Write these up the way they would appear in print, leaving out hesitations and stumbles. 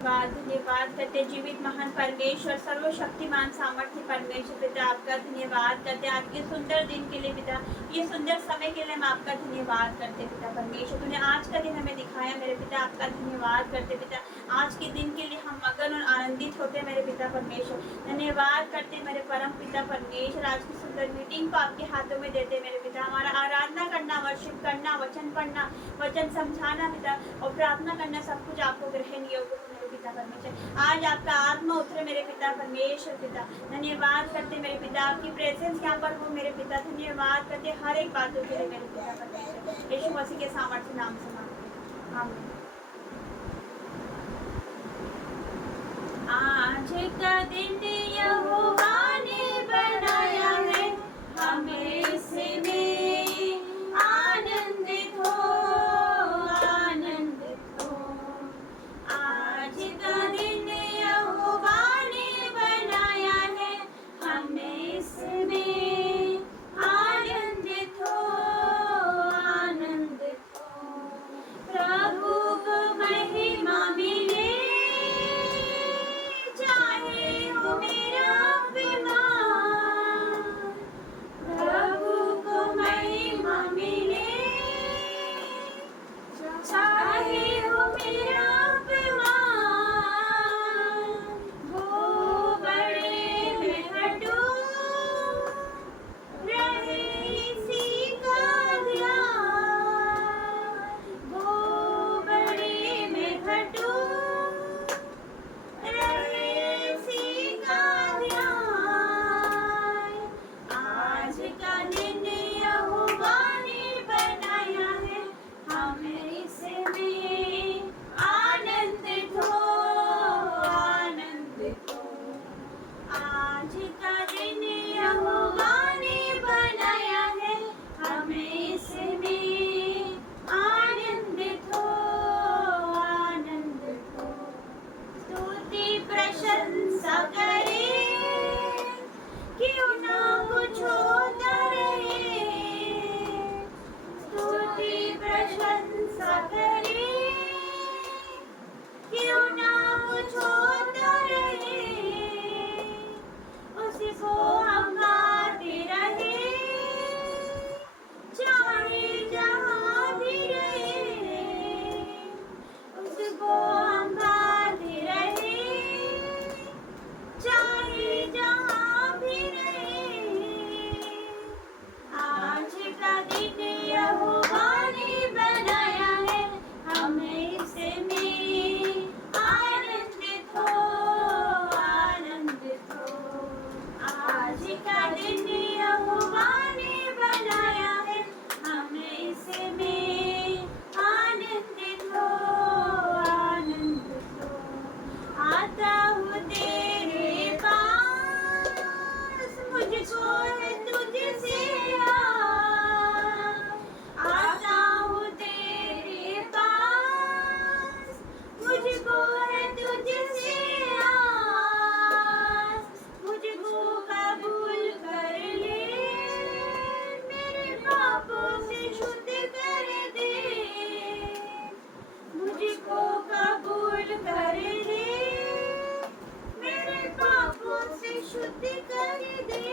धन्यवाद करते जीवित महान परमेश्वर सर्वशक्तिमान सामर्थ्य परमेश्वर पिता आपका धन्यवाद करते आपके सुंदर दिन के लिए पिता ये सुंदर समय के लिए हम आपका धन्यवाद करते पिता परमेश्वर तूने आज का दिन हमें दिखाया मेरे पिता आपका धन्यवाद करते पिता आज के दिन के लिए हम मगन और आनंदित होते मेरे पिता परमेश्वर धन्यवाद करते मेरे परम पिता परमेश्वर आज की सुंदर मीटिंग को आपके हाथों में देते मेरे पिता हमारा आराधना करना वर्शिप करना वचन पढ़ना वचन समझाना पिता और प्रार्थना करना सब कुछ आपको ग्रहण योग्य हो मेरे पिता परमेश्वर आज आपका आत्मा उतरे मेरे पिता परमेश्वर पिता धन्यवाद करते मेरे पिता आपकी प्रेजेंस यहाँ पर हो मेरे पिता धन्यवाद करते हर एक बातों के लिए मेरे पिता परमेश्वर यीशु मसीह के सामर्थ्य नाम से मांगते हैं आमीन। आज का दिन यहोवा ने बनाया है हमें इसमें आनंदित हो आनंदित हो आज का दिन यहोवा ने बनाया है हमें इसमें आनंदित हो आनंदित हो प्रभु को महिमा मिले चाहे हो मेरा अभिमान प्रभु को महिमा मिले चाहे हो मेरा अभिमान वो बड़े में हटो रहे इसी का ध्यान वो बड़े में हटो रहे इसी का ध्यान आज का दिन यहोवा ने बनाया है हमें इसमें आनंदित हो आनंदित हो आज का दिन यहोवा ने बनाया है हमें इसमें आनंदित हो आनंदित हो स्तुति प्रशंसा करे क्यों ना कुछ होता रहे स्तुति प्रशंसा करे क्यों ना कुछ होता रहे उसी को हम गाते रहे चाहे जहाँ भी रहे उसको हम गाते रहे चाहे जहाँ भी रहे आज का दिन यहोवा ने बनाया है हमें इसमें आनंदित हो आनंदित हो आज का दिन यहोवा ने बनाया है हमें इसमें आनंदित हो आनंदित हो आता हूँ तेरे पास मुझको है तुझसे आता हूँ तेरे पास मुझको है तुझसे आस मुझको कबूल कर ले मेरे पापों से शुद्ध कर दे मुझको कबूल कर ले मेरे पापों से शुद्ध कर दे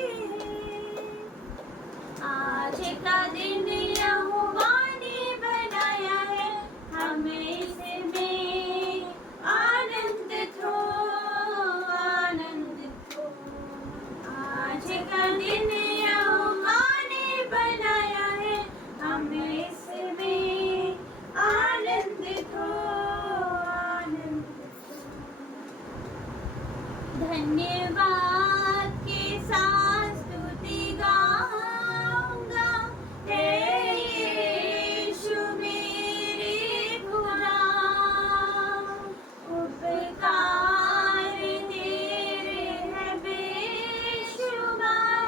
आज का दिन यहोवा ने बनाया है हमें इसमें आनंदित हो आनंदित हो आज का दिन यहोवा ने बनाया है हमें इसमें आनंदित हो आनंदित हो धन्यवाद के साथ स्तुति गाऊंगा हे यीशु मेरे खुदा उपकार तेरे है बेशुमार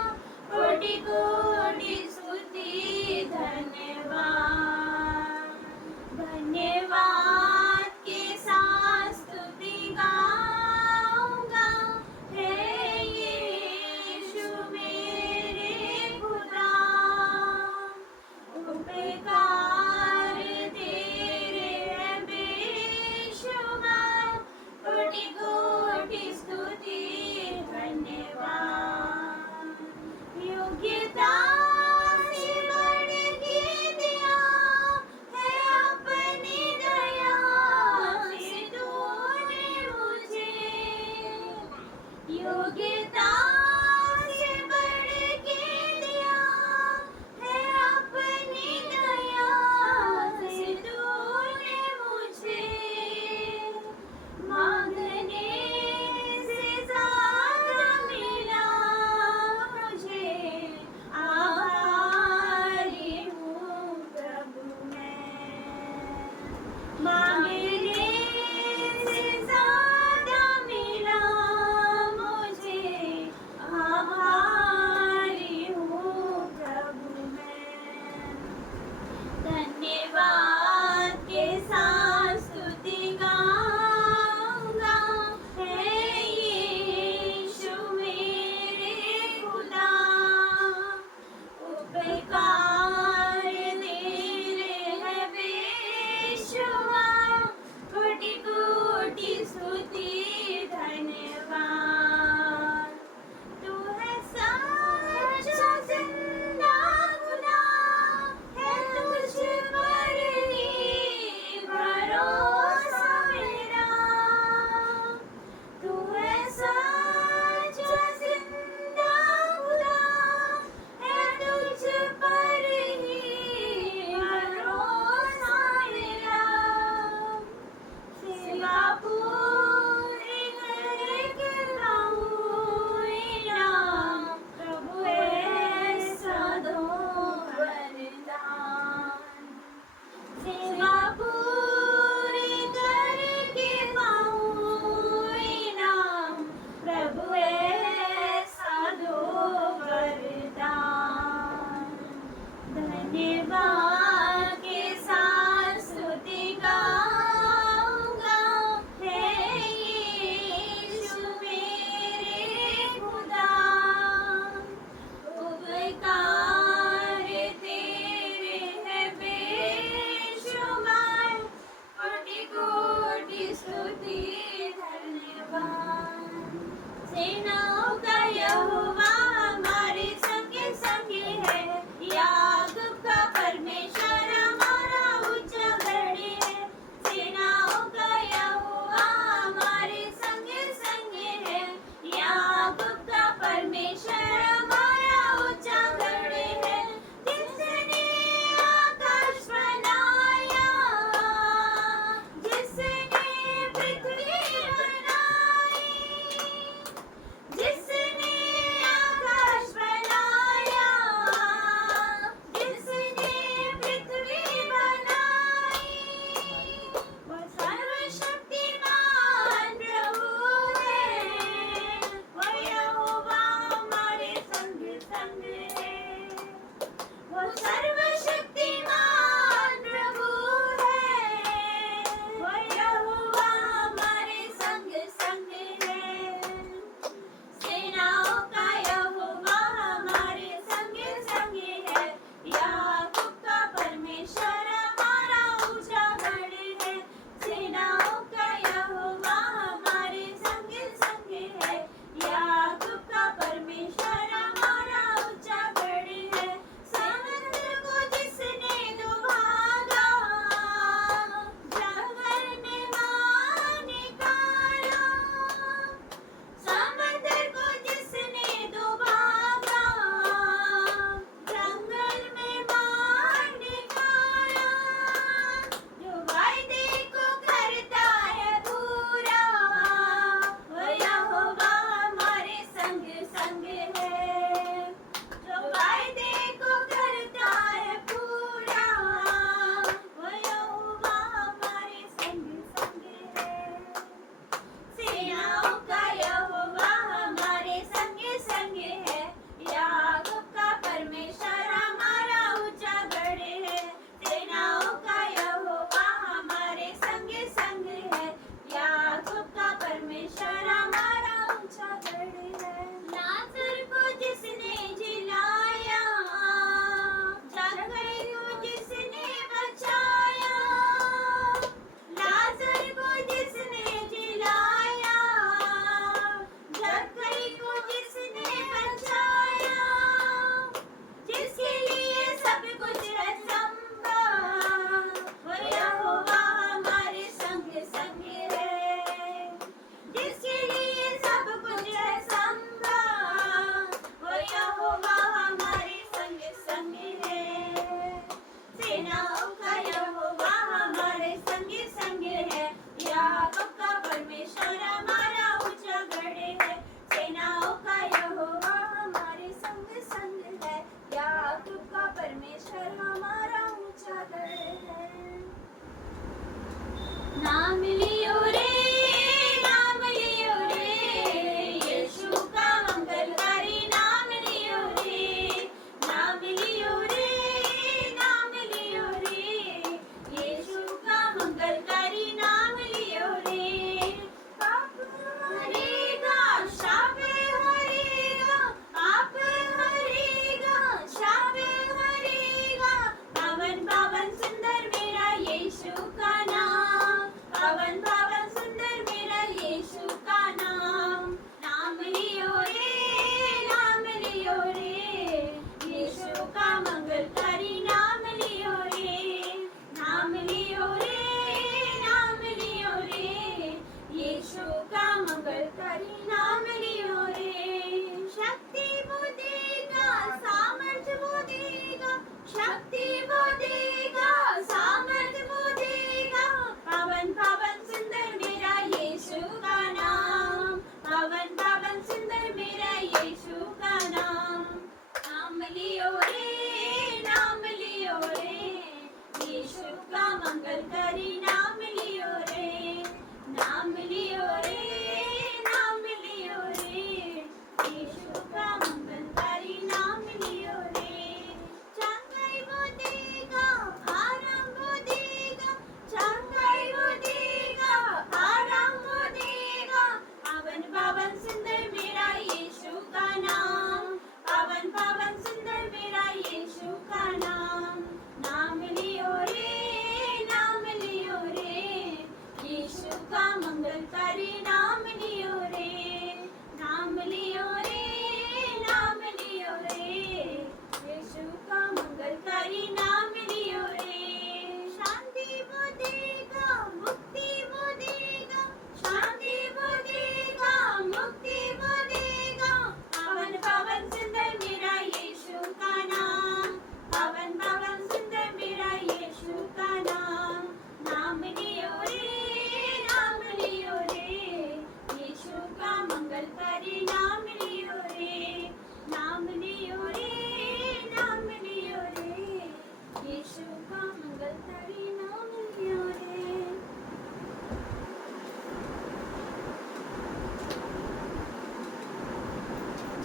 कोटि कोटि स्तुति धन्यवाद धन्यवाद के साथ स्तुति गाऊंगा हे यीशु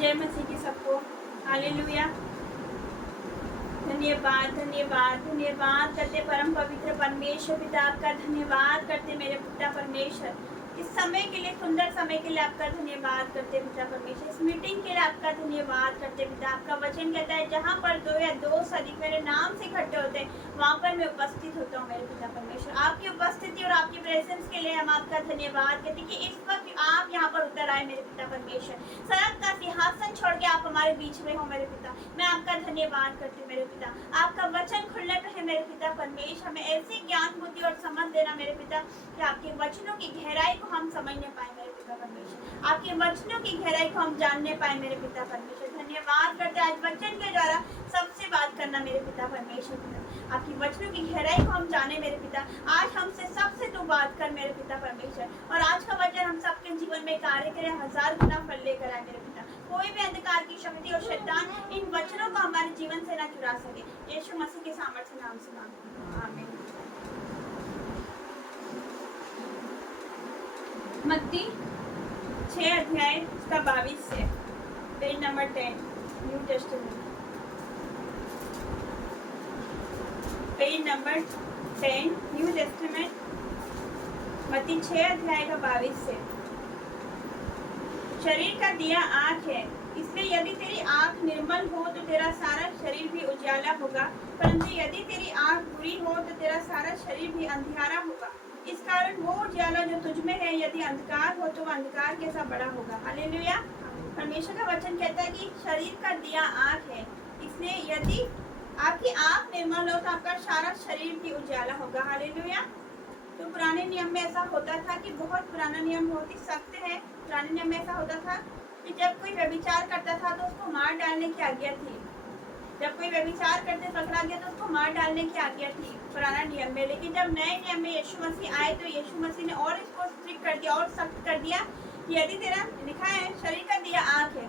जय मसीह की सबको। हालेलुया। धन्यवाद धन्यवाद धन्यवाद करते परम पवित्र परमेश्वर पिता, आपका धन्यवाद करते मेरे पिता परमेश्वर, इस समय के लिए, सुंदर समय के लिए आपका धन्यवाद करते पिता परमेश्वर, इस मीटिंग के लिए आपका धन्यवाद करते पिता। आपका वचन कहता है जहाँ पर 2 या 2 अधिक मेरे नाम से इकट्ठे होते हैं वहाँ पर मैं उपस्थित होता हूँ मेरे पिता परमेश्वर। आपकी उपस्थिति और आपकी प्रेजेंस के लिए हम आपका धन्यवाद करते कि इस वक्त आप यहाँ पर उतर आए मेरे पिता परमेश्वर। सड़क का सिंहासन छोड़ के आप हमारे बीच में हो मेरे पिता। मैं आपका धन्यवाद करती हूँ मेरे पिता। आपका वचन खुलने पे है मेरे पिता परमेश्वर। हमें ऐसी ज्ञान बुद्धि और समझ देना मेरे पिता कि आपके वचनों की गहराई को हम समझने पाए मेरे पिता परमेश्वर। आपके वचनों की गहराई को हम जानने पाए मेरे पिता परमेश्वर। धन्यवाद करते आज वचन के द्वारा सबसे बात करना मेरे पिता परमेश्वर। आपकी वचनों की गहराई को हम जाने मेरे पिता। आज हमसे सबसे तू बात कर मेरे पिता परमेश्वर, और आज का वचन हम सबके जीवन में कार्य करे, 1000 गुना फल लेकर आए मेरे पिता। कोई भी अंधकार की शक्ति और शैतान इन वचनों को हमारे जीवन से ना चुरा सके। यीशु मसीह के सामर्थ्य नाम से मांगते हैं, आमीन। मत्ती 6 अध्याय उसका 22 से, page number 10 new testament, page number 10 new testament, मत्ती 6 अध्याय का 22 से। शरीर का दिया आँख है, इसलिए यदि तेरी आँख निर्मल हो तो तेरा सारा शरीर भी उजाला होगा, परंतु यदि तेरी आँख बुरी हो तो तेरा सारा शरीर भी अंधियारा होगा। इस कारण वो उजाला जो तुझ में है यदि अंधकार हो तो वह अंधकार कैसा बड़ा होगा। हालेलुया। परमेश्वर का वचन कहता है कि शरीर का दिया आँख है, इसलिए यदि आपकी आँख निर्मल हो तो आपका सारा शरीर भी उजाला होगा। हालेलुया। तो पुराने नियम में ऐसा होता था कि बहुत पुराना नियम बहुत ही सख्त है। पुराने नियम में ऐसा होता था कि जब कोई व्यभिचार करता था तो उसको मार डालने की आज्ञा थी। जब कोई व्यभिचार करते पकड़ा गया तो उसको मार डालने की आज्ञा थी पुराना नियम में। लेकिन जब नए नियम में यीशु मसीह आए तो यीशु मसीह ने और इसको स्ट्रिक्ट कर दिया और सख्त कर दिया कि यदि तेरा लिखा है शरीर का दिया आँख है,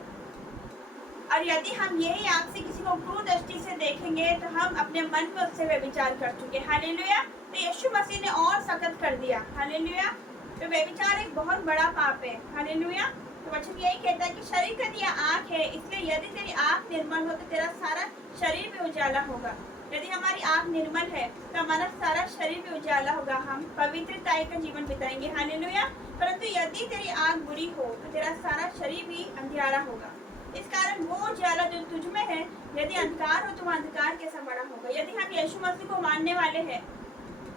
और यदि हम यही आँख से किसी को क्रूर दृष्टि से देखेंगे तो हम अपने मन में उससे व्यभिचार कर चुके। हालेलुया। तो यीशु मसीह ने और सख्त कर दिया। हालेलुया। तो व्यभिचार एक बहुत बड़ा पाप है। हालेलुया। तो वचन यही कहता है कि शरीर का दिया आँख है, इसलिए यदि तेरी आँख निर्मल हो तो तेरा सारा शरीर भी उजाला होगा। यदि हमारी आँख निर्मल है तो हमारा सारा शरीर भी उजाला होगा, हम पवित्रता का जीवन बिताएंगे। हालेलुया। परंतु यदि तेरी आँख बुरी हो तो तेरा सारा शरीर भी अंधियारा होगा। इस कारण वो उजाला जो तुझ में है यदि अंधकार हो तो वह अंधकार कैसा बड़ा होगा। यदि हम यीशु मसीह को मानने वाले हैं,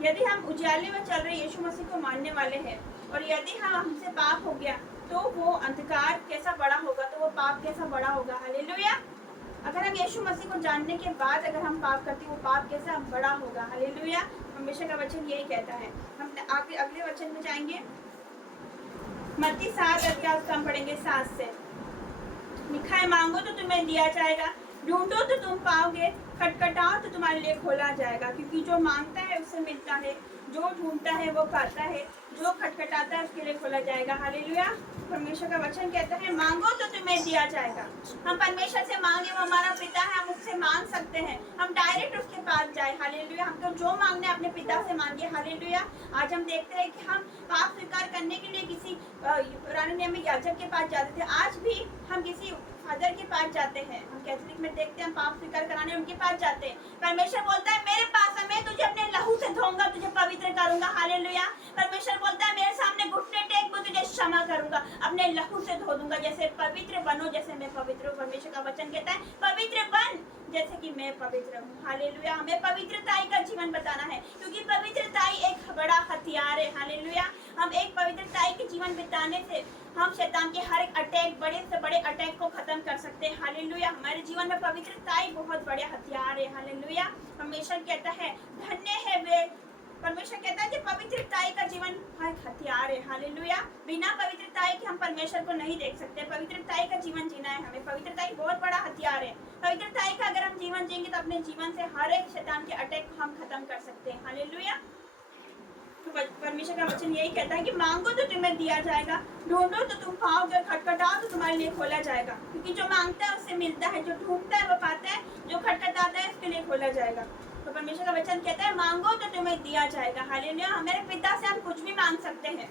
यदि हम उजाले में चल रहे यीशु मसीह को मानने वाले हैं, और यदि हम हमसे पाप हो गया तो वो अंधकार कैसा बड़ा होगा, तो वो पाप कैसा बड़ा होगा। हालेलुया। अगर हम यीशु मसीह को जानने के बाद अगर हम पाप करते वो पाप कैसा बड़ा होगा। हालेलुया। हमेशा का वचन यही कहता है। हम आगे अगले वचन में जाएंगे, मत्ती 7 अध्याय उसका हम पढ़ेंगे 7 से। लिखा है मांगो तो तुम्हें दिया जाएगा, ढूंढो तो तुम पाओगे, खटखटाओ तो तुम्हारे लिए खोला जाएगा। क्योंकि जो मांगता है उससे मिलता है, जो ढूंढता है वो पाता है, जो खटखटाता है उसके लिए खोला जाएगा। हालेलुया। परमेश्वर का वचन कहता है मांगो तो तुम्हें दिया जाएगा। हम परमेश्वर से मांगे, वो हमारा पिता है, हम उससे मांग सकते हैं, हम डायरेक्ट उसके पास जाए। हालेलुया। हमको जो मांगना है अपने पिता से मांगे। हालेलुया। आज हम देखते हैं कि हम पाप स्वीकार करने के लिए किसी पुराने नियम में याजक के पास जाते थे, आज भी हम किसी फादर के पास जाते हैं। हम कैथोलिक में देखते हैं पाप स्वीकार कराने उनके पास जाते हैं। परमेश्वर बोलता है मेरे पास है, मैं तुझे अपने लहू से धोऊंगा, तुझे पवित्र करूंगा। हालेलुया। परमेश्वर बोलता है मेरे सामने घुटने टेक, मैं तुझे क्षमा करूंगा, अपने लहू से धो दूंगा। जैसे पवित्र बनो जैसे मैं पवित्र हूँ। परमेश्वर का वचन कहता है पवित्र बन जैसे कि मैं पवित्र हूँ। हालेलुया। हमें पवित्रताई का जीवन बताना है, क्योंकि पवित्रताई एक बड़ा हथियार है। हालेलुया। हम एक पवित्रताई के जीवन बिताने से हम शैतान के हर एक अटैक, बड़े से बड़े अटैक को खत्म कर सकते हैं। हालेलुया। हमारे जीवन में पवित्रताई बहुत बड़े हथियार है। हालेलुया। परमेश्वर कहता है धन्य है वे, परमेश्वर कहता है कि पवित्रताई का जीवन एक हथियार है। हालेलुया। बिना पवित्रताई के हम परमेश्वर को नहीं देख सकते। पवित्रताई का जीवन जीना है हमें। पवित्रताई बहुत बड़ा हथियार है। पवित्रताई का अगर हम जीवन जिएंगे तो अपने जीवन से हर एक शैतान के अटैक को हम खत्म कर सकते हैं। हालेलुया। तो परमेश्वर का वचन यही कहता है कि मांगो तो तुम्हें दिया जाएगा, ढूंढो तो तुम पाओगे, खटखटाओ तो तुम्हारे लिए खोला जाएगा। क्योंकि जो मांगता है उससे मिलता है, जो ढूंढता है वो पाता है, जो खटखटाता है उसके लिए खोला जाएगा। तो परमेश्वर का वचन कहता है मांगो तो तुम्हें दिया जाएगा। हालेलुया। हमारे पिता से हम कुछ भी मांग सकते हैं।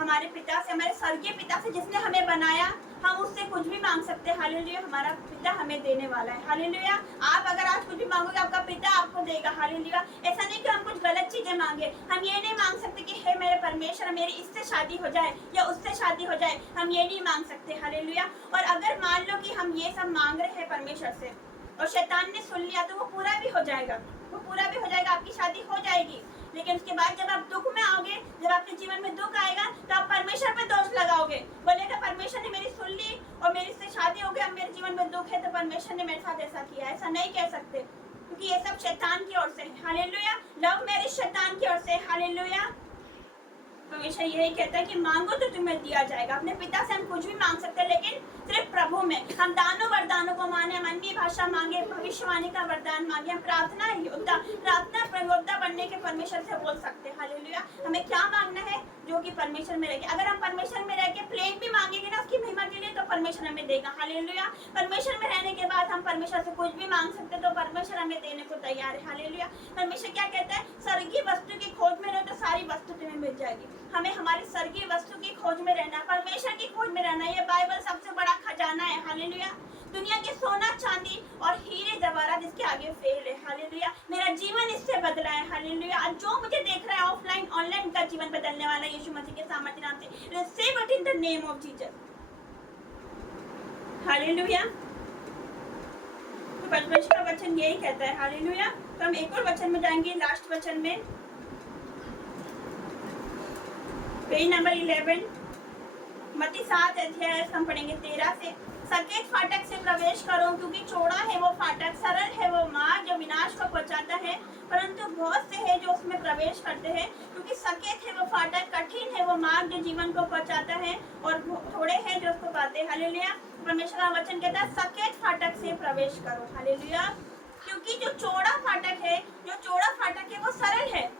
हमारे पिता से, हमारे स्वर्गीय पिता से जिसने हमें बनाया, हम उससे कुछ भी मांग सकते हैं। हालेलुया, हमारा पिता हमें देने वाला है। हालेलुया, आप अगर आज कुछ भी मांगोगे आपका पिता आपको देगा। हालेलुया, ऐसा नहीं कि हम कुछ गलत चीजें मांगे। हम ये नहीं मांग सकते कि हे मेरे परमेश्वर मेरी इससे शादी हो जाए या उससे शादी हो जाए, हम ये नहीं मांग सकते। हालेलुया, और अगर मान लो कि हम ये सब मांग रहे हैं परमेश्वर से और शैतान ने सुन लिया तो वो पूरा भी हो जाएगा, वो पूरा भी हो जाएगा, आपकी शादी हो जाएगी। लेकिन उसके बाद जब आप दुख में आओगे, जब आपके जीवन में दुख आएगा तो आप परमेश्वर पे दोष लगाओगे, बोलेगा परमेश्वर ने मेरी सुन ली और मेरी से शादी हो गई, अब मेरे जीवन में दुख है तो परमेश्वर ने मेरे साथ ऐसा किया। ऐसा नहीं कह सकते, क्योंकि ये सब शैतान की ओर से है। हालेलुया, लव मैरिज शैतान की ओर से। हालेलुया, हमेशा यही कहता है कि मांगो तो तुम्हें दिया जाएगा। अपने पिता से हम कुछ भी मांग सकते हैं, लेकिन सिर्फ प्रभु में। हम दानों वरदानों को माने, हम अन्य भाषा मांगे, भविष्यवाणी का वरदान मांगे, हम प्रार्थना योद्धा बनने के परमेश्वर से बोल सकते हैं। हालेलुया, हमें क्या मांगना है? जो कि परमेश्वर में रह के, अगर हम परमेश्वर में रह के प्लेन भी मांगेंगे ना उसकी महिमा के लिए, तो परमेश्वर हमें देगा। हालेलुया, परमेश्वर में रहने के बाद हम परमेश्वर से कुछ भी मांग सकते हैं तो परमेश्वर हमें देने को तैयार है। हालेलुया, परमेश्वर क्या कहता है? स्वर्गीय वस्तु की खोज में रहो तो सारी वस्तु तुम्हें मिल जाएगी। हमें हमारी स्वर्गीय वस्तु की खोज में रहना, परमेश्वर की खोज में रहना। ये बाइबल सबसे बड़ा खजाना है। हालेलुया, दुनिया के सोना चांदी और हीरे जवाहरात इसके आगे फेल है। हालेलुया, मेरा जीवन इससे बदला है। हालेलुया, आज जो मुझे देख रहा है ऑफलाइन ऑनलाइन का जीवन बदलने वाला है यीशु मसीह के सामर्थ्य नाम से। Receive it in the name of Jesus. Hallelujah, तो परमेश्वर का वचन यही कहता है। हालेलुया, तो हम एक और वचन में जाएंगे, लास्ट वचन में, पेज नंबर 11, मत्ती 7 अध्याय हम पढ़ेंगे 13 से। सकेत फाटक से प्रवेश करो, क्योंकि चौड़ा है वो फाटक, सरल है वो मार्ग जो विनाश को पहुंचाता है, परंतु बहुत से हैं जो उसमें प्रवेश करते हैं। क्योंकि सकेत है वो फाटक, कठिन है वो मार्ग जो जीवन को पहुंचाता है, और थोड़े हैं जो उसको पाते हैं। हालेलुया, परमेश्वर का वचन कहता है सकेत फाटक से प्रवेश करो। हालेलुया, क्योंकि जो चौड़ा फाटक है, वो सरल है,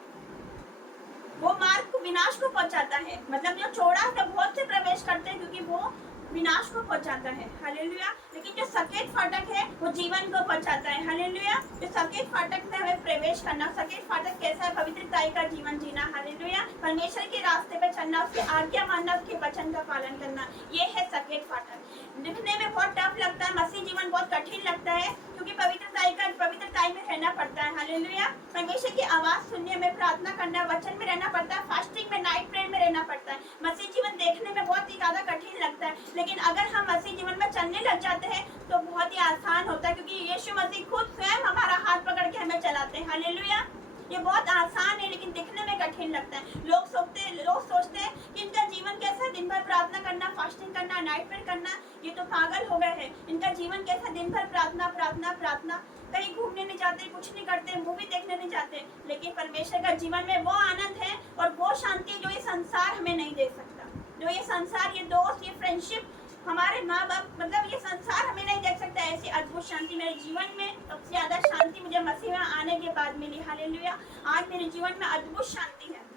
वो मार्ग को विनाश को पहुंचाता है। मतलब जो चौड़ा है बहुत से प्रवेश करते हैं क्योंकि वो विनाश को पहुंचाता है। हालेलुया, लेकिन जो सकेत फाटक है वो जीवन को पहुंचाता है। हालेलुया, जो सकेत फाटक में हमें प्रवेश करना। सकेत फाटक कैसा है? पवित्रताई का जीवन जीना। हालेलुया, परमेश्वर के रास्ते पे चलना, उसकी आज्ञा मानना, उसके वचन का पालन करना, ये है सकेत फाटक। दिखने में बहुत टफ लगता है, मसीह जीवन बहुत कठिन लगता है, क्योंकि पवित्रताई में रहना पड़ता है। हालेलुया, परमेश्वर की आवाज सुनने में, प्रार्थना करना, वचन में रहना पड़ता है, फास्टिंग में, नाइट प्रेयर में रहना पड़ता है। मसीह जीवन देखने में बहुत ही ज्यादा कठिन लगता है, लेकिन अगर हम मसीह जीवन में चलने लग जाते हैं तो बहुत ही आसान होता है, क्योंकि यीशु मसीह खुद स्वयं हमारा हाथ पकड़ के हमें चलाते हैं। हालेलुया, ये बहुत आसान है लेकिन दिखने में कठिन लगता है। लोग सोचते हैं कि इनका जीवन कैसा है, दिन भर प्रार्थना करना, फास्टिंग करना, नाइट प्रेयर करना, ये तो पागल हो गए हैं। इनका जीवन कैसा, दिन भर प्रार्थना प्रार्थना प्रार्थना, कहीं घूमने नहीं जाते, कुछ नहीं करते, मूवी देखने नहीं जाते। लेकिन परमेश्वर का जीवन में वो आनंद है और वो शांति जो ये संसार हमें नहीं दे सकता। जो ये संसार, ये दोस्त, ये फ्रेंडशिप, हमारे माँ बाप, मतलब ये संसार हमें नहीं देख सकता। ऐसी अद्भुत शांति मेरे जीवन में, सबसे ज्यादा शांति मुझे मसीह में आने के बाद मिली। हालेलुया, आज मेरे जीवन में अद्भुत शांति है।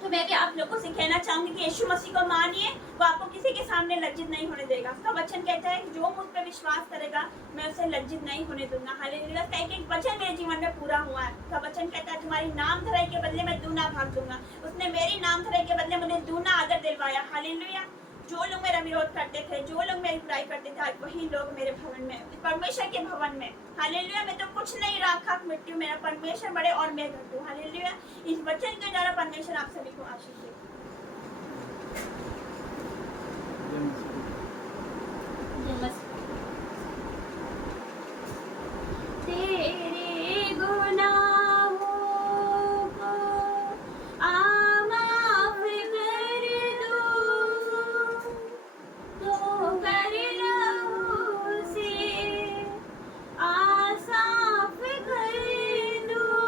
तो मैं भी आप लोगों से कहना चाहूंगी कि यीशु मसीह को मानिए, वो आपको किसी के सामने लज्जित नहीं होने देगा। उसका वचन कहता है कि जो मुझ पर विश्वास करेगा मैं उसे लज्जित नहीं होने दूंगा। हालेलुया, एक वचन मेरे जीवन में पूरा हुआ है। उसका वचन कहता है तुम्हारी नाम धराई के बदले मैं दूना भाग दूंगा। उसने मेरी नाम धराई के बदले मुझे दूना आदर दिलवाया। हालेलुया, जो लोग मेरा विरोध करते थे, जो लोग मेरी बुराई करते थे, आज वही लोग मेरे भवन में, परमेश्वर के भवन में। हालेलुया, मैं तो कुछ नहीं, राख मिट्टी, मेरा परमेश्वर बड़े और मैं घटूं। हालेलुया, इस वचन के द्वारा परमेश्वर आप सभी को आशीष दे। तेरे गुनाहों को माफ कर दूं तो कर लहू से साफ कर दूं।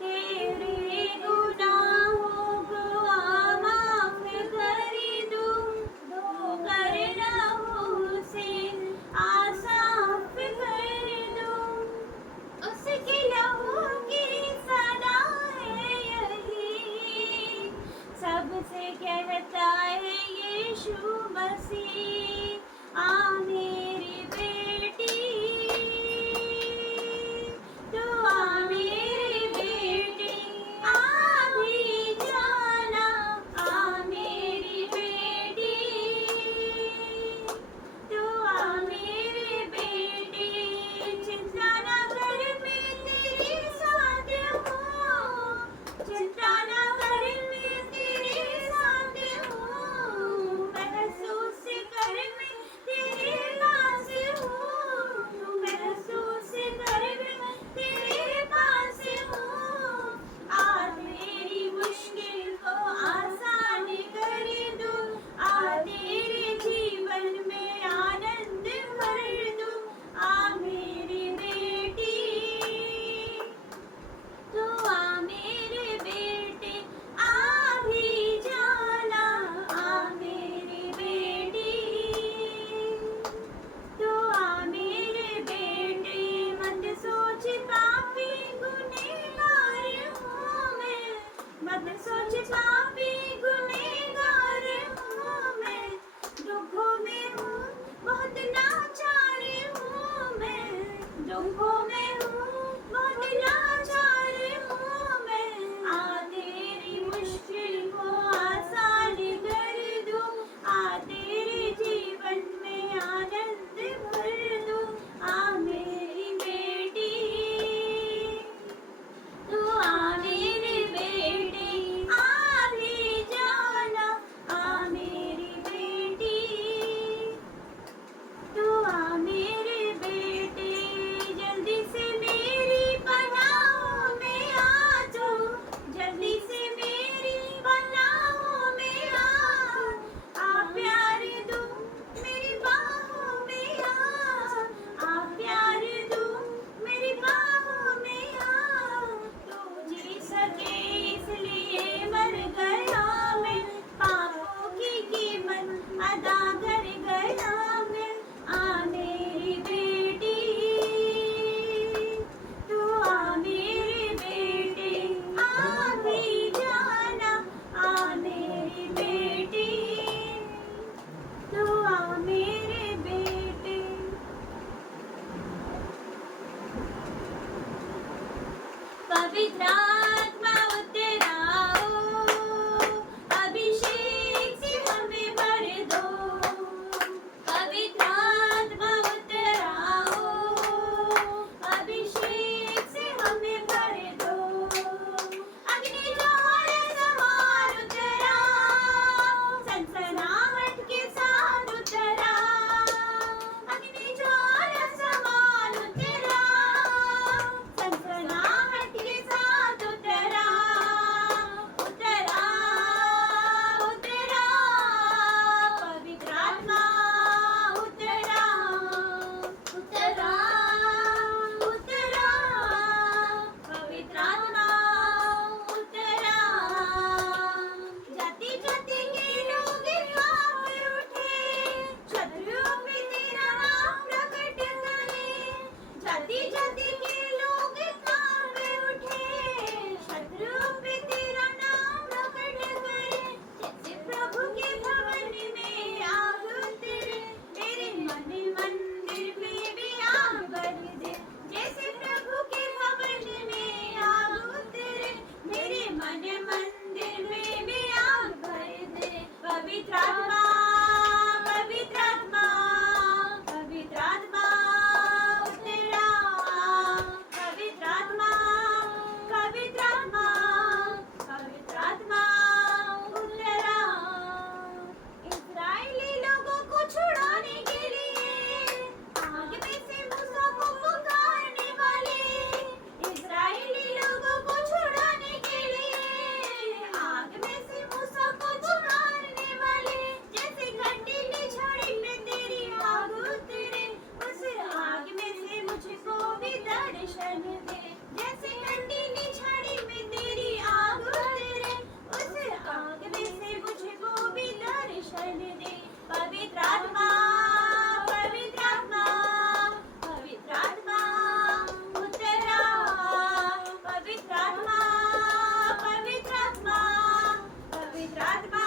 तेरे गुनाहों को माफ कर दूं तो कर लहू से साफ कर दूं। उसके लहू की सदा है यही, सबसे कहता है यीशु मसीह, आ मेरी बेटी, तू आ मेरी बेटी, आ भी जाना पवित्र आत्मा, पवित्र आत्मा, पवित्र आत्मा उतरा, पवित्र आत्मा, पवित्र आत्मा, पवित्र आत्मा उतरा। इस्राएली लोगों को छुड़ाने के लिए आग में से मूसा को पुकारने वाले, इस्राएली लोगों को छुड़ाने के लिए आग में से मूसा को पुकारने वाले, जैसे घंटीली झाड़ी में तेरी आग उतरे, उस आग में से मुझको भी दर्शन दे, जैसे घंटीली झाड़ी में तेरी आग उतरे, उस आग में से मुझको भी दर्शन दे। पवित्र आत्मा, पवित्र आत्मा, पवित्र आत्मा उतरा, पवित्र आत्मा, पवित्र आत्मा, पवित्र आत्मा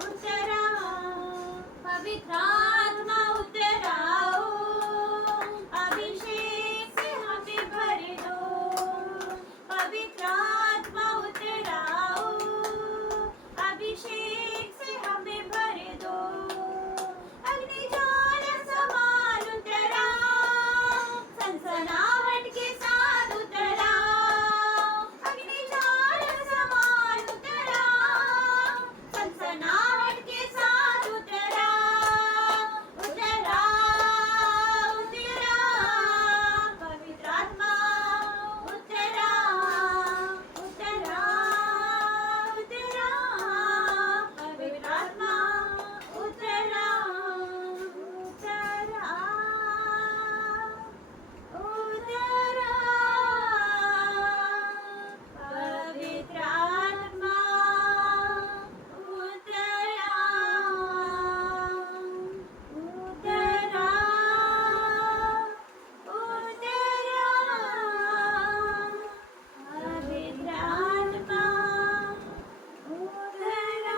उतरा, पवित्र आत्मा उतराओ, अभिषेक से हमें भर दो, पवित्र आत्मा उतराओ, अभिषेक से हमें भर दो। अग्निज्वाल समान उतरा, सनसनाहट के साथ उतरा, अग्निज्वाल समान उतरा, सनसनाहट के साथ उतरा, उतरा, उतरा, पवित्र आत्मा उतरा, उतरा, उतरा, पवित्र आत्मा उतरा, उतरा, उतरा, पवित्र आत्मा उतरा, उतरा, उतरा, पवित्र आत्मा उतरा।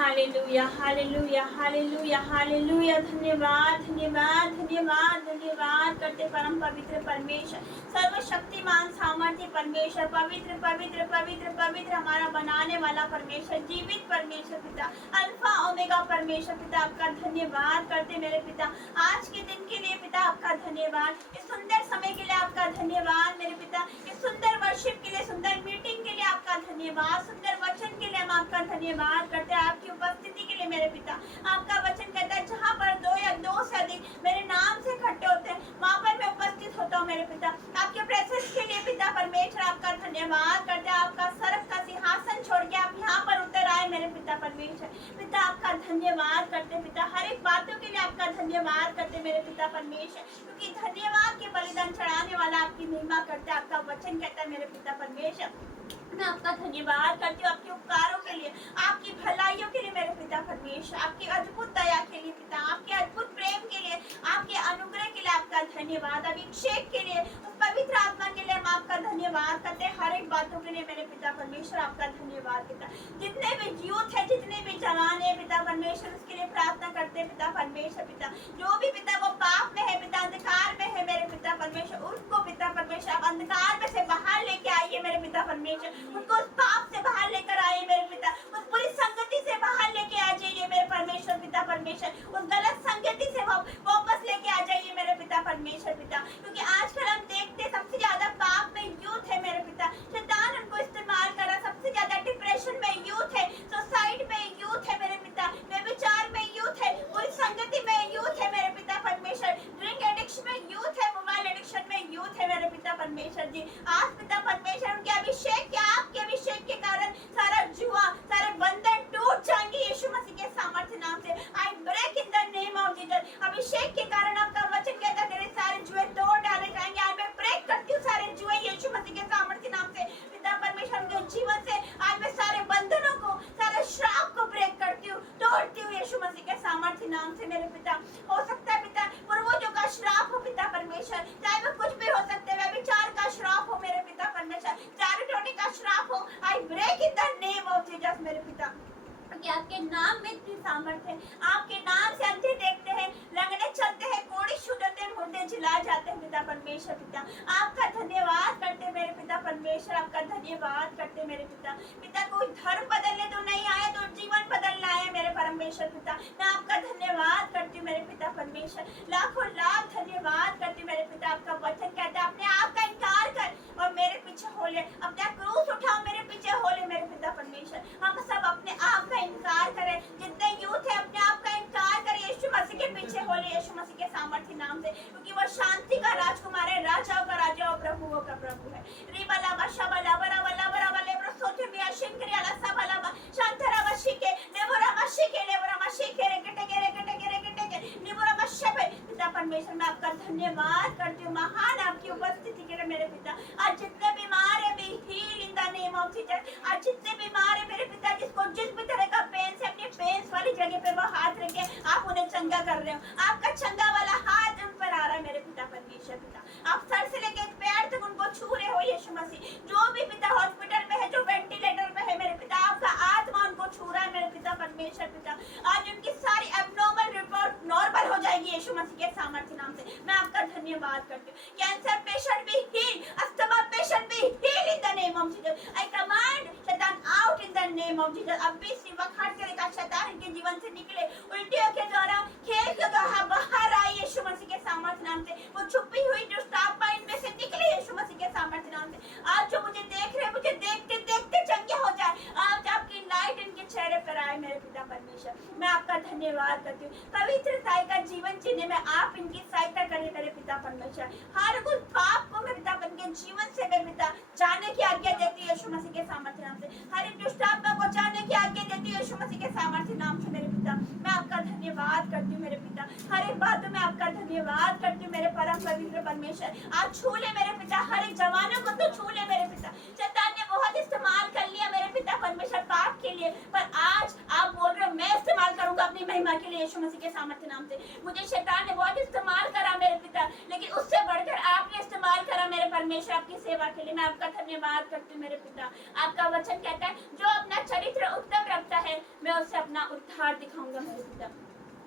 Hallelujah, hallelujah, hallelujah, hallelujah. धन्यवाद, धन्यवाद, धन्यवाद, धन्यवाद करते परम पवित्र परमेश्वर, सर्वशक्तिमान सामर्थ्य परमेश्वर, पवित्र पवित्र पवित्र पवित्र हमारा बनाने वाला परमेश्वर, जीवित परमेश्वर पिता, अल्फा ओमेगा परमेश्वर पिता, आपका धन्यवाद करते मेरे पिता, आज के दिन के लिए पिता आपका धन्यवाद, इस सुंदर समय के लिए आपका धन्यवाद मेरे पिता, इस सुंदर वर्शिप के लिए, सुंदर मीटिंग के लिए आपका धन्यवाद, सुंदर वचन के लिए हम आपका धन्यवाद करते हैं, आपकी उपस्थिति के लिए मेरे पिता। आपका वचन कहता है जहाँ पर दो या दो से अधिक मेरे नाम से इकट्ठे होते हैं वहाँ पर मैं उपस्थित होता हूँ मेरे पिता। आपके प्रेजेंस के लिए पिता परमेश्वर आपका धन्यवाद करते हैं, आपका स्वर्ग का सिंहासन छोड़ के आप यहाँ पर उतर आए मेरे पिता परमेश्वर। पिता आपका धन्यवाद करते पिता, हर एक बातों के लिए आपका धन्यवाद करते मेरे पिता परमेश्वर, क्योंकि धन्यवाद के बलिदान चढ़ाने वाला आपकी महिमा करते, आपका वचन कहता है मेरे पिता परमेश्वर। मैं आपका धन्यवाद करती हूँ आपके उपकारों के लिए, आपकी भलाइयों के लिए मेरे पिता परमेश्वर, आपकी अद्भुत दया के लिए पिता, आपके अद्भुत प्रेम के लिए, आपके अनुग्रह के लिए आपका धन्यवाद, अभिषेक के लिए, उस पवित्र आत्मा के लिए हम आपका धन्यवाद करते हैं, हर एक बातों के लिए मेरे पिता परमेश्वर आपका धन्यवाद पिता। जितने भी यूथ है, जितने भी जवान है पिता परमेश्वर, उसके लिए प्रार्थना करते पिता परमेश्वर पिता, जो भी पिता वो पाप में है पिता, अंधकार में है मेरे पिता परमेश्वर, उसको पिता परमेश्वर आप अंधकार में से बाहर लेके आइए मेरे पिता परमेश्वर, उनको उस पाप से बाहर लेकर आइए मेरे पिता, उस बुरी संगति से बाहर लेके आ जाइए मेरे परमेश्वर पिता परमेश्वर, उस गलत संगति से वापस लेके आ जाइए मेरे पिता परमेश्वर पिता, क्योंकि आजकल हम देखते सबसे ज्यादा पाप में यूथ है मेरे पिता, शैतान उनको इस्तेमाल कर रहा, सबसे ज्यादा डिप्रेशन में यूथ है, सुसाइड में यूथ है मेरे पिता, व्यभिचार में यूथ है, बुरी संगति में यूथ है मेरे पिता परमेश्वर, ड्रिंक एडिक्शन में यूथ है, मोबाइल एडिक्शन में यूथ है मेरे पिता परमेश्वर जी। आज पिता परमेश्वर उनके अभिषेक के, आपके अभिषेक के कारण सारा जुआ, सारे बंधन टूट जाएंगे यीशु मसीह के सामर्थ्य नाम से। I break in the name of Jesus. अभिषेक के कारण आपका वचन कहता है तेरे सारे जुए तोड़ डाले जाएंगे। आज मैं ब्रेक करती हूँ सारे जुए यीशु मसीह के सामर्थ्य नाम से। पिता परमेश्वर के जीवन से आज मैं सारे बंधनों को, सारे श्राप को ब्रेक करती हूँ, तोड़ती हूँ यीशु मसीह के सामर्थ्य नाम से मेरे पिता। हो सकता है पिता पूर्वजों का श्राप हो पिता परमेश्वर, चाहे वो कुछ भी हो सकते हैं, व्यभिचार का श्राप हो मेरे पिता परमेश्वर, चारित्र्य का श्राप हो, I break in the name of Jesus मेरे पिता, कि आपके नाम में इतनी सामर्थ्य है, आपके नाम से अंधे देखते हैं, लंगड़े चलते हैं, कोढ़ी छूटते हैं, मुर्दे जिला जाते हैं पिता परमेश्वर पिता। आपका धन्यवाद पिता परमेश्वर आपका धन्यवाद करते मेरे पिता। पिता कोई धर्म बदलने तो नहीं आया, तो जीवन बदलना आया मेरे परमेश्वर पिता। मैं आपका धन्यवाद करती हूँ मेरे पिता परमेश्वर, लाखों लाख धन्यवाद करती हूँ मेरे पिता। आपका वचन कहता है अपने आप का इनकार कर और मेरे पीछे हो ले, अपना क्रूस उठाओ मेरे पीछे हो ले मेरे पिता परमेश्वर। हम सब अपने आप का इनकार करें, जितने यूथ है अपने आप का इनकार करें, यीशु मसीह के पीछे हो ले, यीशु मसीह के सामर्थ्य नाम से, क्योंकि वो शांति का राजकुमार है, राजाओं का राजा और प्रभुओं का प्रभु है। रिबला बशबला बरा बला बरा बले ब्रसोते बिया शिंक्रियाला सबला शांतरा बशिके नेबरा बशिके नेबरा बशिके रे कटे रे कटे नेबरा बशबे। पिता परमेश्वर मैं आपका धन्यवाद करती हूँ, महान आपकी उपस्थिति के लिए मेरे पिता। आज जितने बीमार है be heal in the name of Jesus. आज जितने बीमार है मेरे पिता, जिसको जिस भी तरह का पेन है, अपनी पेन वाली जगह पे वो हाथ रख के आप उन्हें चंगा कर रहे हो। आपका चंगा वाला हाथ उन पर आ रहा है मेरे पिता परमेश्वर पिता। आप सर से लेके पैर तक उनको छू रहे हो यीशु मसीह। जो भी पिता हॉस्पिटल में है, जो वेंटिलेटर में है मेरे पिता, आपका आत्मा उनको छू रहा है मेरे पिता परमेश्वर पिता। आज उनकी सारी एब्नॉर्मल रिपोर्ट नॉर्मल हो जाएगी यीशु मसीह के सामर्थ्य नाम से। मैं आपका धन्यवाद करती हूँ। कैंसर पेशेंट भी हील, अस्थमा पेशेंट भी heal in the name of Jesus. I command शैतान out in the name of Jesus. अब भी सिवा खाट करेगा शैतान इनके जीवन से निकले, उल्टियों के द्वारा खेल के द्वारा बाहर आए यीशु मसीह के सामर्थ्य नाम से। वो छुपी हुई दुष्ट आत्मा इनमें से निकले यीशु मसीह के सामर्थ्य नाम से। आज जो मुझे देख रहे हैं, मुझे देखते देखते चंगे हो जाए। आज आपकी लाइट इनके चेहरे पर आए मेरे पिता परमेश्वर। मैं आपका धन्यवाद करती हूँ। पवित्रता का जीवन जीने में आप इनकी सहायता करें मेरे पिता परमेश्वर। हर उस पाप को मेरे पिता के जीवन से मेरे पिता जाने की आज्ञा देती है यीशु मसीह के सामर्थ्य नाम से। हर एक दुष्ट आत्मा को जाने की आज्ञा देती है यीशु मसीह के सामर्थ्य नाम से मेरे पिता। मैं आपका धन्यवाद करती हूँ मेरे पिता। हर एक बात में आपका धन्यवाद करती हूँ मेरे परम पवित्र परमेश्वर। आज छू ले मेरे पिता, हर एक जवानों को तो छू ले मेरे पिता। शैतान ने बहुत इस्तेमाल कर लिया मेरे पिता परमेश्वर पाप के लिए, पर आज आप बोल रहे हो मैं इस्तेमाल करूंगा अपनी महिमा के लिए यीशु मसीह के सामर्थ्य नाम से। मुझे शैतान ने बहुत इस्तेमाल करा मेरे पिता, लेकिन उससे बढ़कर आपने इस्तेमाल करा मेरे परमेश्वर आपकी सेवा के लिए। मैं आपका धन्यवाद करती हूँ मेरे पिता। आपका वचन कहता है जो अपना चरित्र उत्तम रखता है, मैं उसे अपना उद्धार दिखाऊंगा मेरे पिता।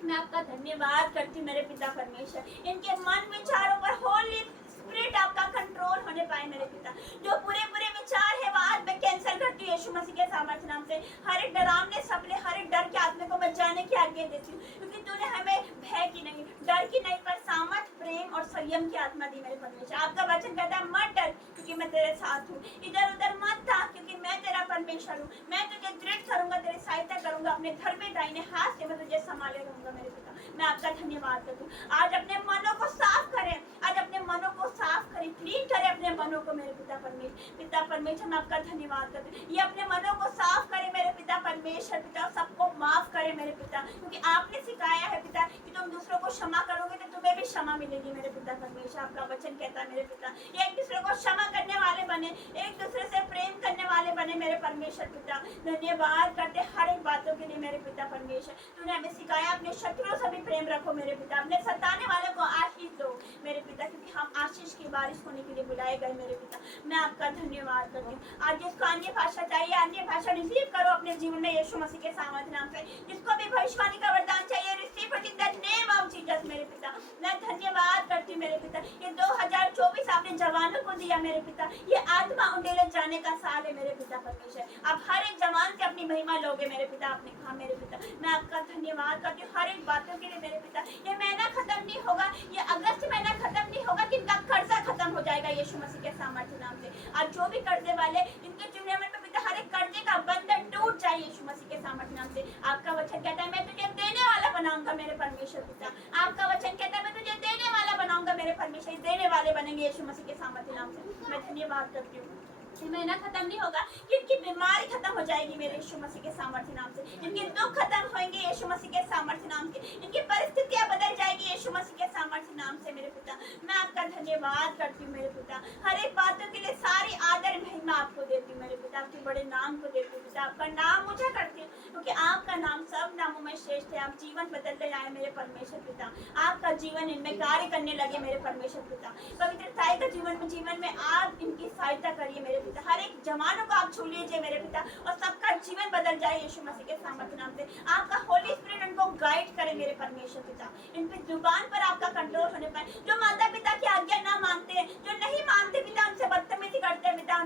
मैं आपका धन्यवाद करती हूँ मेरे पिता परमेश्वर। इनके मन विचारों पर होली स्पिरिट आपका कंट्रोल होने पाए मेरे पिता। जो बुरे बुरे विचार है वो आज मैं कैंसिल करती हूँ यीशु मसीह के सामर्थ्य नाम से। हर एक डरावने सपने, हर एक डर के आत्मा को मैं जाने की आज्ञा देती हूँ, क्योंकि तूने हमें भय की नहीं, डर की नहीं, पर सामर्थ, प्रेम और संयम की आत्मा दी मेरे परमेश्वर। आपका वचन कहता है मत डर, क्योंकि मैं तेरे साथ हूँ। इधर उधर मत था, क्योंकि मैं तेरा परमेश्वर हूँ। मैं तुझे दृढ़ करूंगा, तेरी सहायता करूंगा, अपने घर में दाहिने हाथ से मैं तुझे संभाले रहूंगा मेरे पिता। मैं आपका धन्यवाद करती हूँ। आज अपने मनों को साफ करें, आज अपने मनों को साफ करें, क्लीन करें अपने मनों को मेरे पिता परमेश्वर। पिता परमेश्वर मैं आपका धन्यवाद करती हूँ। ये अपने मनों को साफ करें मेरे पिता परमेश्वर पिता, सबको माफ करें मेरे पिता, क्योंकि आपने सिखाया है पिता कि तुम दूसरों को क्षमा करोगे तो तुम्हें भी क्षमा मिलेगी मेरे पिता परमेश्वर। आपका वचन कहता है मेरे पिता ये एक दूसरे को क्षमा करने वाले बने, एक दूसरे से प्रेम करने वाले बने मेरे परमेश्वर पिता। धन्यवाद करते हर एक बातों के लिए मेरे पिता परमेश्वर। तूने हमें सिखाया अपने शत्रुओं से भी प्रेम रखो मेरे पिता, अपने सताने वाले को आशीष दो मेरे पिता, क्योंकि हम आशीष की बारिश होने के लिए बुलाए गए मेरे पिता। मैं आपका धन्यवाद करती हूँ। आज जिसको अन्य भाषा चाहिए, अन्य भाषा रिसीव करो अपने जीवन में यीशु मसीह के सामर्थ्य नाम से। जिसको भी भविष्यवाणी का वरदान चाहिए, receive it in the name of Jesus मेरे पिता। मैं धन्यवाद करती हूँ मेरे पिता। ये 2024 आपने जवानों को दिया मेरे पिता, ये आत्मा उंडेले जाने का साल है मेरे पिता परमेश्वर। आप हर एक जवान से अपनी महिमा लोगे मेरे पिता, आपने कहा मेरे पिता। मैं आपका धन्यवाद करती हूँ हर एक बातों के लिए मेरे पिता। ये महीना खत्म नहीं होगा, ये अगस्त महीना खत्म नहीं होगा कि इनका कर्जा खत्म हो जाएगा यीशु मसीह के सामर्थ्य नाम से। आज जो भी कर्जे वाले इनके जीवन में पिता, हर एक कर्जे का बंधन टूट जाए यीशु मसीह के सामर्थ्य नाम से। आपका वचन कहता है मैं तुझे देने वाला बनाऊंगा मेरे परमेश्वर पिता। आपका वचन कहता है मैं तुझे देने वाला बनाऊंगा मेरे परमेश्वर। देने वाले बनेंगे यीशु मसीह के सामर्थ्य नाम से। मैं धन्यवाद करती हूँ। महीना खत्म नहीं होगा कि इनकी बीमारी खत्म हो जाएगी मेरे यीशु मसीह के सामर्थ्य नाम से। इनके दुख खत्म होंगे यीशु मसीह के सामर्थ्य नाम से। इनकी परिस्थितियां बदल जाएगी यीशु मसीह के सामर्थ्य नाम से मेरे पिता। मैं आपका धन्यवाद करती हूँ मेरे पिता। हर एक बातों के लिए सारी आदर महिमा आपको देती हूँ मेरे पिता, आपके बड़े नाम को देती हूँ पिता। आपका नाम ऊंचा करती हूँ, क्योंकि आपका नाम सब नामों में श्रेष्ठ है। आप जीवन बदलते जाए मेरे परमेश्वर पिता। आपका जीवन इनमें कार्य करने लगे मेरे परमेश्वर पिता। पवित्रता का जीवन में आप इनकी सहायता करिए मेरे पिता। हर एक जवानों को आप छू लीजिए मेरे पिता, और सबका जीवन बदल जाए यीशु मसीह के सामर्थ्य नाम से। आपका होली स्पिरिट उनको गाइड करे मेरे परमेश्वर पिता। इन पे जुबान पर आपका कंट्रोल होने पाए। जो माता पिता की आज्ञा ना मानते हैं, जो नहीं मानते पिता, उनसे बदतमीजी करते हैं पिता,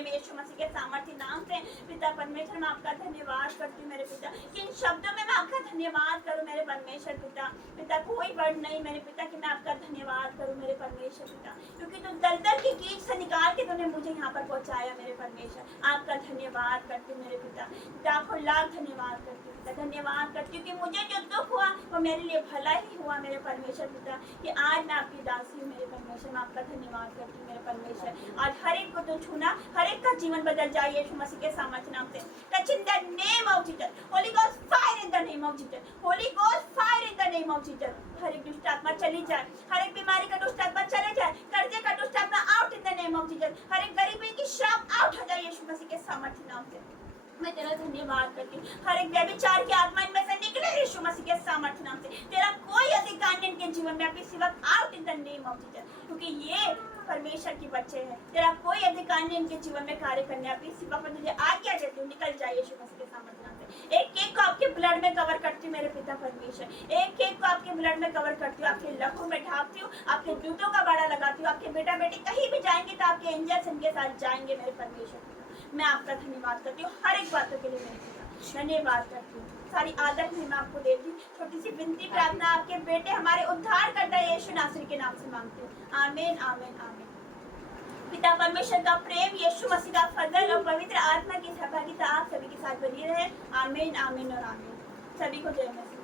सुने में यीशु मसीह के सामर्थ्य नाम से। पिता परमेश्वर मैं आपका धन्यवाद करती हूँ मेरे पिता, कि इन शब्दों में मैं आपका धन्यवाद करूँ मेरे परमेश्वर पिता। पिता कोई वर्ड नहीं मेरे पिता कि मैं आपका धन्यवाद करूँ मेरे परमेश्वर पिता, क्योंकि तुम दलदल की कीच से निकाल के तुमने मुझे यहाँ पर पहुँचाया मेरे परमेश्वर। आपका धन्यवाद करती हूँ मेरे पिता, आपको लाख धन्यवाद करती हूँ पिता, धन्यवाद करती हूँ कि मुझे जो दुख हुआ वो मेरे लिए भला ही हुआ मेरे परमेश्वर पिता, कि आज मैं आपकी दासी हूँ मेरे परमेश्वर। मैं आपका धन्यवाद करती हूँ मेरे परमेश्वर। आज हर एक को तो छूना, हर एक का जीवन बदल जाए यीशु मसीह के सामर्थ्य नाम से। Touch in the name of Jesus, holy ghost fire in the name of Jesus, holy ghost fire in the name of Jesus. हर एक दुष्ट आत्मा चली जाए, हर एक बीमारी का दुष्ट आत्मा चले जाए, कर्जे का दुष्ट आत्मा out in the name of Jesus. हर एक गरीबी की श्राप आउट हो जाए यीशु मसीह के सामर्थ्य नाम से। मैं तेरा धन्यवाद करती हूँ। हर एक व्यभिचार की आत्मा इनमें से निकले यीशु मसीह के सामर्थ्य नाम से। तेरा कोई अधिकार नहीं इनके जीवन में, अभी सिवा out in the name of Jesus, क्योंकि ये परमेश्वर के बच्चे हैं। तेरा कोई अधिकार नहीं इनके जीवन में कार्य करने, अभी सिवा पर तुझे आज्ञा देती हूँ, निकल जाए यीशु मसीह के सामर्थ्य नाम से। एक केक को आपके ब्लड में कवर करती हूँ मेरे पिता परमेश्वर, एक केक को आपके ब्लड में कवर करती हूँ, आपके लहू में ढांपती हूँ, आपके जूतों का बाड़ा लगाती हूँ। आपके बेटा बेटी कहीं भी जाएंगे तो आपके एंजल्स इनके साथ जाएंगे मेरे परमेश्वर। मैं आपका धन्यवाद करती हूँ हर एक बातों के लिए मेरे पिता, धन्यवाद करती हूँ। सारी आदत में मैं आपको देती हूँ। छोटी सी विनती प्रार्थना आपके बेटे हमारे उद्धार करता है यीशु नासरी के नाम से मांगती हूँ, आमीन आमीन आमीन। पिता परमेश्वर का प्रेम, यीशु मसीह का फजल और पवित्र आत्मा की सहभागिता आप सभी के साथ बनी रहे, आमीन आमीन और आमीन। सभी को जय मसीह।